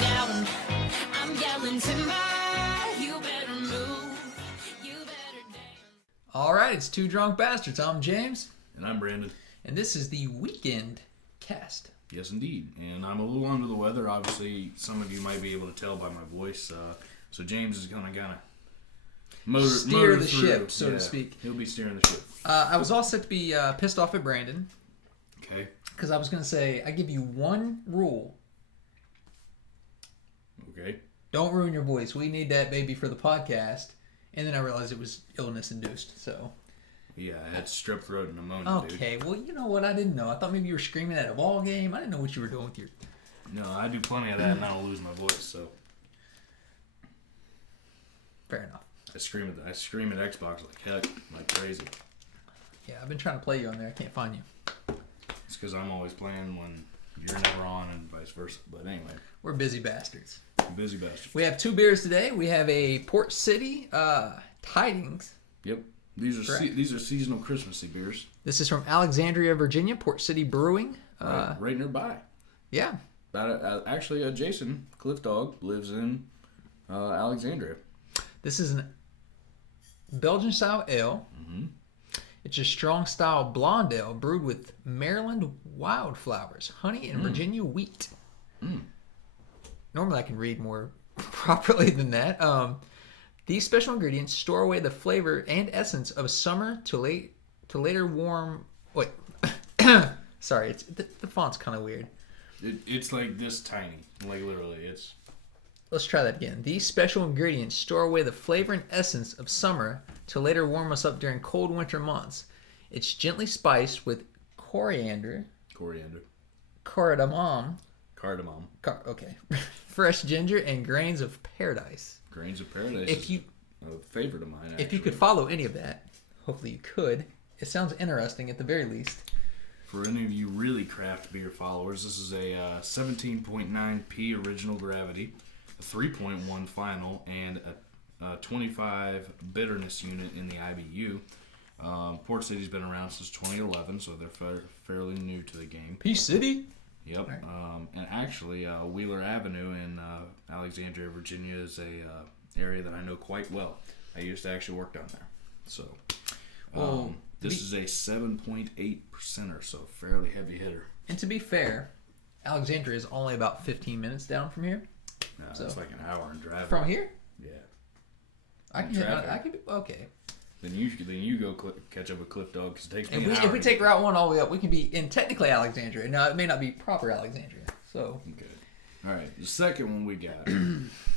down. I'm yelling timber. You better move. You better dance. All right, it's Two Drunk Bastards. I'm James. And I'm Brandon. And this is the weekend cast. Yes, indeed. And I'm a little under the weather. Obviously, some of you might be able to tell by my voice. So James is going to kind of Steer the ship, so to speak. He'll be steering the ship. I was all set to be pissed off at Brandon. Okay. Because I was going to say, I give you one rule. Okay. Don't ruin your voice. We need that baby for the podcast. And then I realized it was illness-induced, so... Yeah, I had strep throat and pneumonia, Okay, well, you know what? I didn't know. I thought maybe you were screaming at a ball game. I didn't know what you were doing with your... No, I do plenty of that and I don't lose my voice, so... Fair enough. I scream at Xbox like heck, like crazy. Yeah, I've been trying to play you on there. I can't find you. It's because I'm always playing when you're never on and vice versa. But anyway. We're busy bastards. Busy bastards. We have two beers today. We have a Port City Tidings. Yep. These are seasonal Christmassy beers. This is from Alexandria, Virginia, Port City Brewing. Right nearby. Yeah. Actually, Jason, Cliff Dog, lives in Alexandria. This is an Belgian-style ale. Mm-hmm. It's a strong-style blonde ale brewed with Maryland wildflowers, honey, and Virginia wheat. Normally I can read more properly than that. These special ingredients store away the flavor and essence of summer to later warm... Wait. Sorry, the font's kind of weird. It's like this tiny. Like literally, it's... Let's try that again. These special ingredients store away the flavor and essence of summer to later warm us up during cold winter months. It's gently spiced with coriander, cardamom, okay, fresh ginger, and grains of paradise. Grains of paradise. If you, a favorite of mine. Actually. If you could follow any of that, hopefully you could. It sounds interesting at the very least. For any of you really craft beer followers, this is a 17.9p original gravity, a 3.1 final, and a 25 bitterness unit in the IBU. Port City's been around since 2011, so they're fairly new to the game. Peace City? Yep. Right. And actually, Wheeler Avenue in Alexandria, Virginia is a area that I know quite well. I used to actually work down there. So, this is a 7.8%er, so fairly heavy hitter. And to be fair, Alexandria is only about 15 minutes down from here. No, so it's like an hour and drive. From here? Yeah. I can. Okay. Then you go catch up with Cliff Dog because it takes me an hour. If we take Route 1 all the way up, we can be in technically Alexandria. Now, it may not be proper Alexandria. So. Okay. All right. The second one we got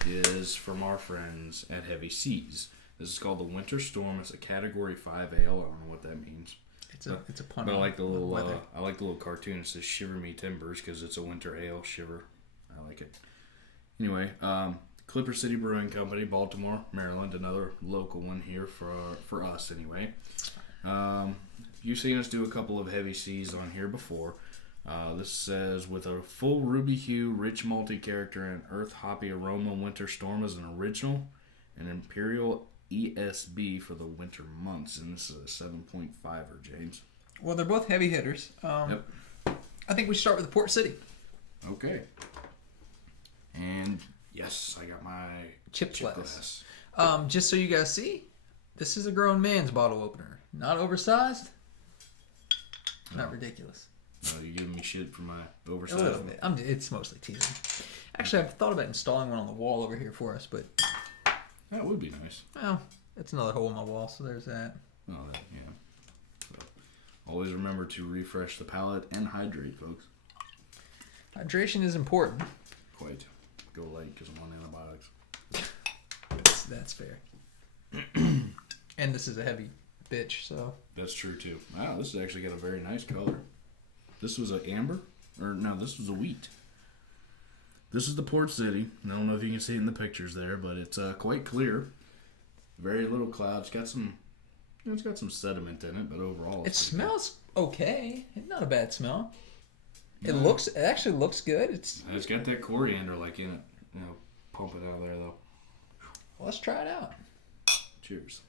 is from our friends at Heavy Seas. This is called the Winter Storm. It's a Category 5 ale. I don't know what that means. It's a pun. But I like the little cartoon. It says "Shiver Me Timbers" because it's a winter ale. Shiver. I like it. Anyway, Clipper City Brewing Company, Baltimore, Maryland, another local one here for us anyway. You've seen us do a couple of Heavy Seas on here before. This says, with a full ruby hue, rich malty character, and earth hoppy aroma, Winter Storm is an original and imperial ESB for the winter months. And this is a 7.5er, James. Well, they're both heavy hitters. Yep. I think we start with the Port City. Okay. And yes, I got my chip glass. Just so you guys see, this is a grown man's bottle opener. Not oversized. Not ridiculous. No, you're giving me shit for my oversized. A little bit. It's mostly teasing. Actually, I've thought about installing one on the wall over here for us, but that would be nice. Well, it's another hole in my wall, so there's that. Oh, yeah. So, always remember to refresh the palate and hydrate, folks. Hydration is important. Quite. Go light because I'm on antibiotics. That's fair. And this is a heavy bitch, so. That's true, too. Wow, this has actually got a very nice color. This was an amber? Or, no, this was a wheat. This is the Port City. I don't know if you can see it in the pictures there, but it's quite clear. Very little clouds. It's got some sediment in it, but overall it smells okay. It's not a bad smell. It actually looks good. It's got that coriander like in it. Pump it out of there though. Well, let's try it out. Cheers.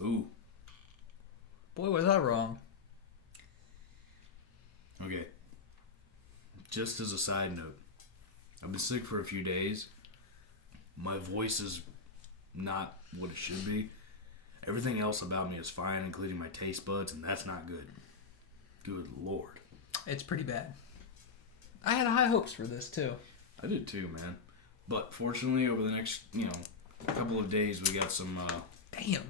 Ooh. Boy, was I wrong. Okay. just as a side note, I've been sick for a few days. My voice is not what it should be. Everything else about me is fine, including my taste buds, and that's not good. Good Lord. It's pretty bad. I had high hopes for this, too. I did too, man. But fortunately, over the next, couple of days, we got some... Damn.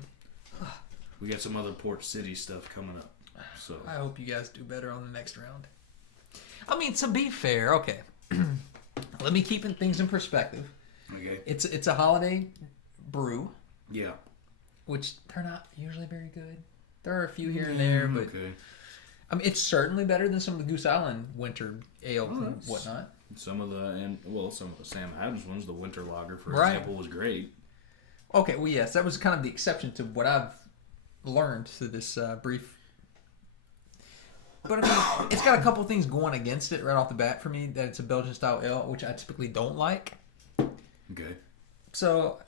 We got some other Port City stuff coming up. So I hope you guys do better on the next round. I mean, to be fair, okay. Let me keep things in perspective. Okay. It's a holiday brew. Yeah. Which they're not usually very good. There are a few here and there, but okay. I mean, it's certainly better than some of the Goose Island winter ale and whatnot. Some of the Sam Adams ones, the winter lager, for Right. example, was great. Okay, well, yes, that was kind of the exception to what I've learned through this brief. But I mean, it's got a couple things going against it right off the bat for me. That it's a Belgian style ale, which I typically don't like. Okay. So,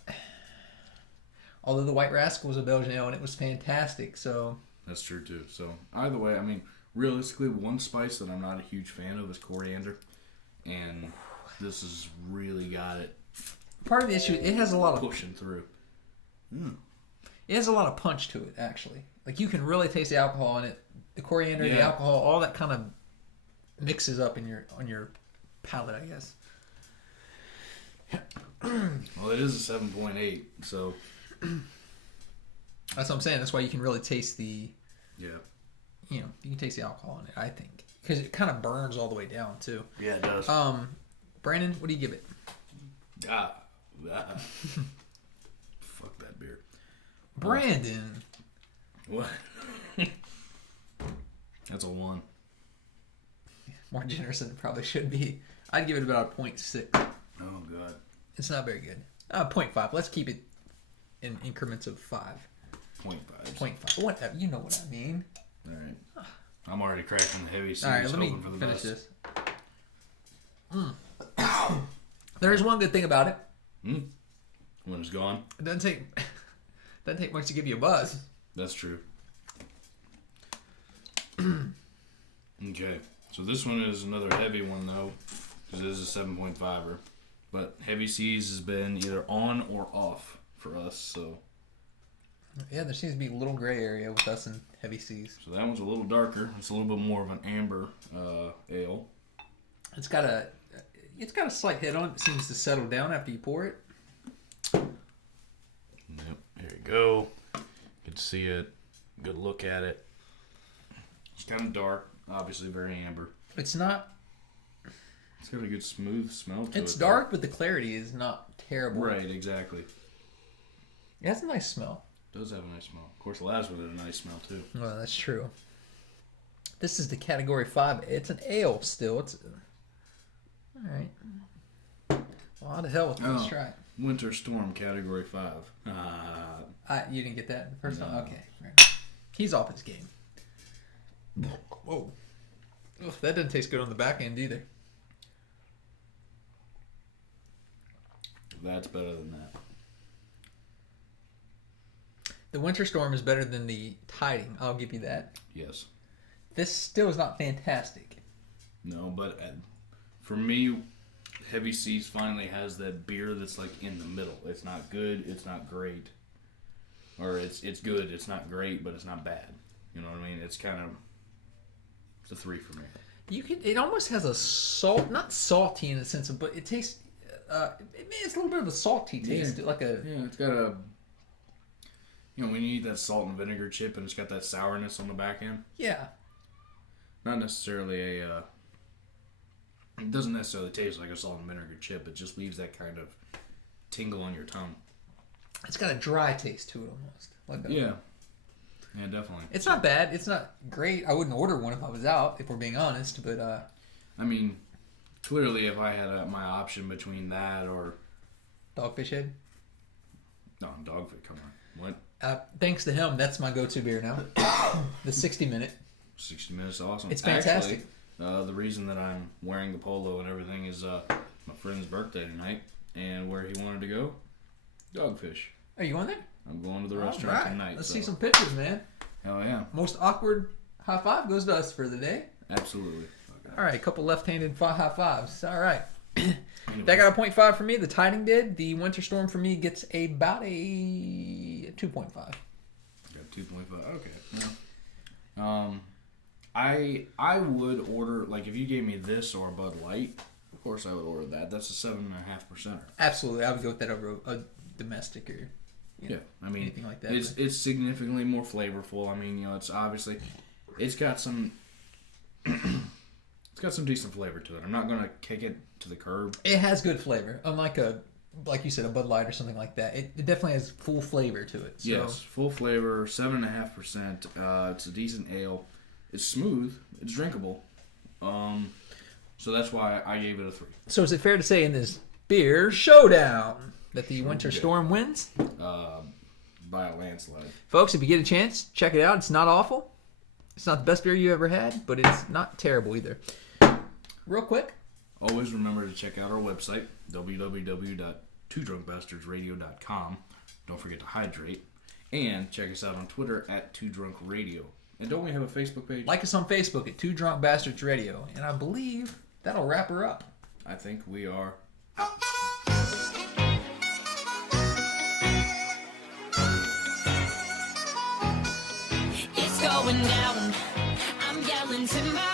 although the White Rascal was a Belgian ale and it was fantastic, so That's true too. So either way, I mean, realistically, one spice that I'm not a huge fan of is coriander, and this has really got it part of the issue, it has a lot of pushing through. It has a lot of punch to it, actually. Like, you can really taste the alcohol in it. The coriander, the alcohol, all that kind of mixes up on your palate, I guess. Well, it is a 7.8, so That's what I'm saying. That's why you can really taste the, yeah. you can taste the alcohol in it, I think. Because it kind of burns all the way down, too. Yeah, it does. Brandon, what do you give it? Fuck that beer. Brandon. What? That's a 1. More generous than it probably should be. I'd give it about a 0.6. Oh, God. It's not very good. 0.5. Let's keep it in increments of 5. 0.5. 0.5. Whatever. You know what I mean. All right. I'm already cracking the heavy seas, All right, let me hoping for the finish best. this. There's one good thing about it. When it's gone. It doesn't take much to give you a buzz. That's true. Okay. So this one is another heavy one, though, because it is a 7.5er. But Heavy Seas has been either on or off for us, so... Yeah, there seems to be a little gray area with us and Heavy Seas. So that one's a little darker. It's a little bit more of an amber ale. It's got a slight head on it. It seems to settle down after you pour it. Yep. There you go. Good to see it. Good look at it. It's kind of dark. Obviously very amber. It's not... It's got a good smooth smell to it. It's dark, but the clarity is not terrible. Right, exactly. It has a nice smell. It does have a nice smell. Of course, last one had a nice smell, too. Well, that's true. This is the Category 5. It's an ale still. It's... All right. Well, how the hell with this? Try it. Winter Storm, Category 5. You didn't get that the first No. time? Okay. Right. He's off his game. Whoa. Ugh, that doesn't taste good on the back end either. That's better than that. The Winter Storm is better than the Tiding. I'll give you that. Yes. This still is not fantastic. No, but for me, Heavy Seas finally has that beer that's like in the middle. It's not good, it's not great. Or it's good, it's not great, but it's not bad. You know what I mean? It's kind of... It's a 3 for me. It almost has a salt, not salty in the sense of, but it tastes, it's a little bit of a salty taste. Yeah. Like a... Yeah, it's got a... when you eat that salt and vinegar chip and it's got that sourness on the back end. Yeah. Not necessarily a... it doesn't necessarily taste like a salt and vinegar chip. It just leaves that kind of tingle on your tongue. It's got a dry taste to it almost. Like a, Yeah. Yeah, definitely. It's not bad. It's not great. I wouldn't order one if I was out, if we're being honest. But I mean, clearly, if I had my option between that or Dogfish Head. no, Dogfish. Come on, what? Thanks to him, that's my go-to beer now. The 60-minute. 60 minutes, awesome. It's fantastic. Actually, the reason that I'm wearing the polo and everything is my friend's birthday tonight, and where he wanted to go, Dogfish. Are you on there? I'm going to the restaurant tonight. Let's see some pictures, man. Hell yeah. Most awkward high five goes to us for the day. Absolutely. All right, a couple left-handed high fives. All right. That got a 0.5 for me. The Tiding did. The Winter Storm for me gets about a 2.5. Got 2.5. Okay. Well, I would order, like, if you gave me this or a Bud Light, of course I would order that. That's a 7.5%. Absolutely, I would go with that over a domestic or I mean, anything like that. It's significantly more flavorful. I mean, it's obviously it's got some decent flavor to it. I'm not gonna kick it to the curb. It has good flavor, unlike like you said, a Bud Light or something like that. It definitely has full flavor to it. So. Yes, full flavor, 7.5%. It's a decent ale. It's smooth. It's drinkable. So that's why I gave it a 3. So is it fair to say in this beer showdown that the Winter Storm wins? By a landslide. Folks, if you get a chance, check it out. It's not awful. It's not the best beer you ever had, but it's not terrible either. Real quick. Always remember to check out our website, www.twodrunkbastardsradio.com. Don't forget to hydrate. And check us out on Twitter at twodrunkradio. And don't we have a Facebook page? Like us on Facebook at Two Drunk Bastards Radio. And I believe that'll wrap her up. I think we are. It's going down. I'm yelling timber.